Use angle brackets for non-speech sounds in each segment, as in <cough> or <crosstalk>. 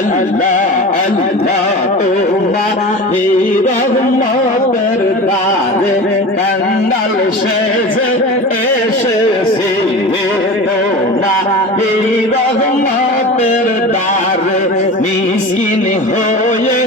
আল্লাহ আল্লাহ, তোমার এই রহমতের দ্বারে কান্নাল শেষে এসেছি তোমার এই রহমতের দ্বারে মিসকিন হয়ে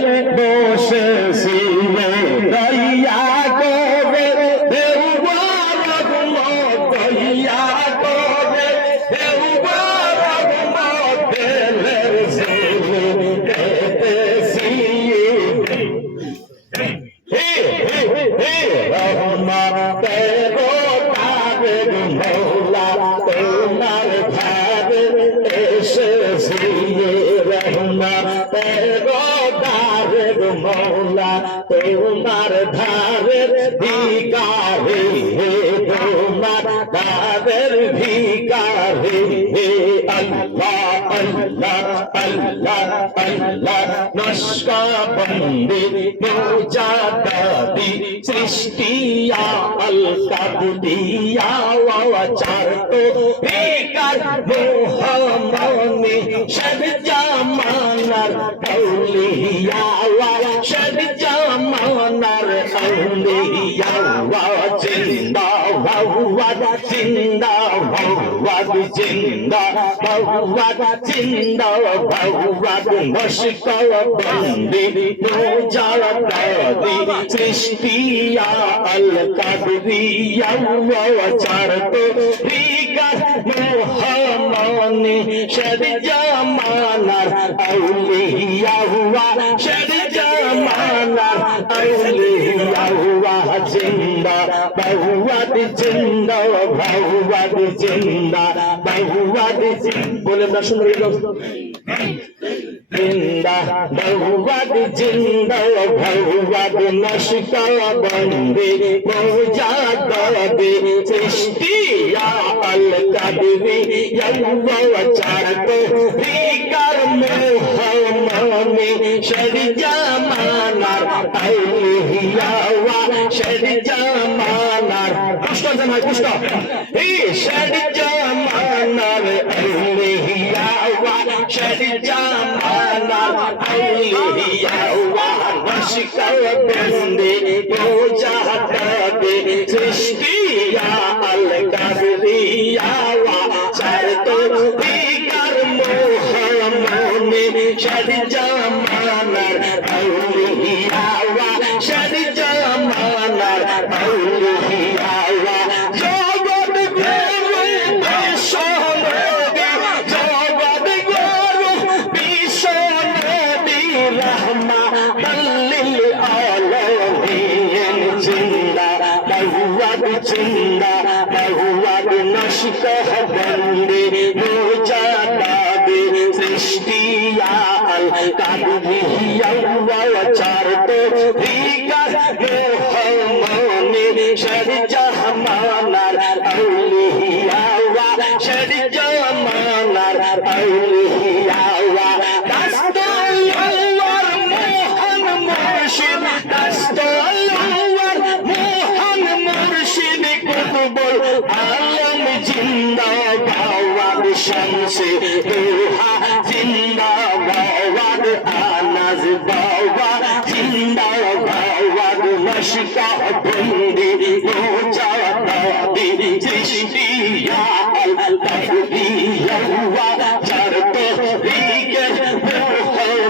আল্লাহ আল্লাহ নস্কা বন্দে মোজাদাদি সৃষ্টিয়া আল কাবদিয়া ওয়াচার তো বেকার মোহামনে সব জামানার আউলিয়া ওয়া সব জামানার আউলিয়া, ওয়া জিন্দা ওয়া জিন্দা ওয়া জিন্দা ওয়া জিন্দা ওয়া নস্কা বন্দে মোজাদাদি সৃষ্টিয়া আল কাবদিয়া ওয়াচার তো বেকার মোহামনে সব জামানার আউলিয়া হুয়া সব জামানার আউলিয়া হুয়া, জিন্দা বহুয়াদ জিন্দা বহুয়াদ জিন্দা বহুয়াদ বলে না সুন্দর জিন্দা বহুয়াদ জিন্দা বহুয়াদ নশকা বন্দে মৌজাদাদে সৃষ্টিয়া আল কাদরি ইয়াল্লাহ চারতো রিকার মোহাম্মনে শর জামানার আউলিয়া ওয়া শর জামানার পুষ্প জানা পুষ্প এই শর জামানার আউলিয়া বন্দে মোজাদাদে সৃষ্টিয়া আল কাদরিয়া ওয়া চারতো রিকার মোহাম্মনে শর আল bawa jinda bawa mashka bundi mocha tabi jishti ya al tabi yawa char to rike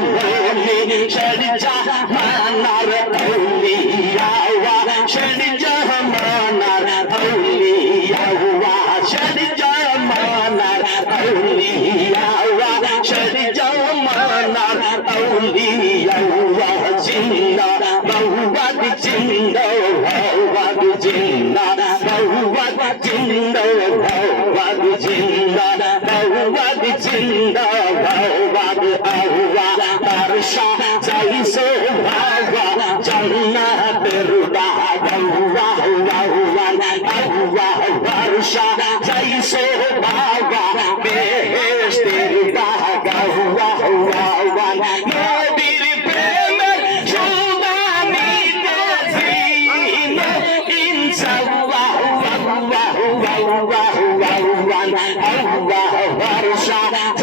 mohoni shadja manar tabi yawa বহুবাদ জিন্দা বহুবাদ জিন্দা বহুবাদ জিন্দা বহুবাদ জিন্দা বহুবাদ আহুয়া বারশা যাইসো ভাগা জান্নাতের বাগাওয়া হুয়া হুয়া আহুয়া বারশা যাইসো ভাগা বেহেশতের বাগাওয়া হুয়া আল্লাহ আল্লাহ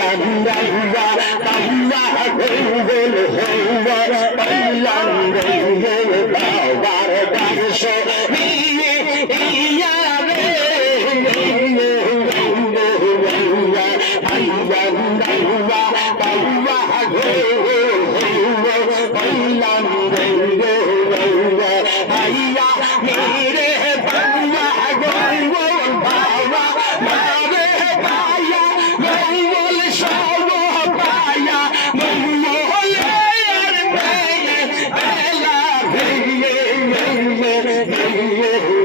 আইয়া Yeah. <laughs>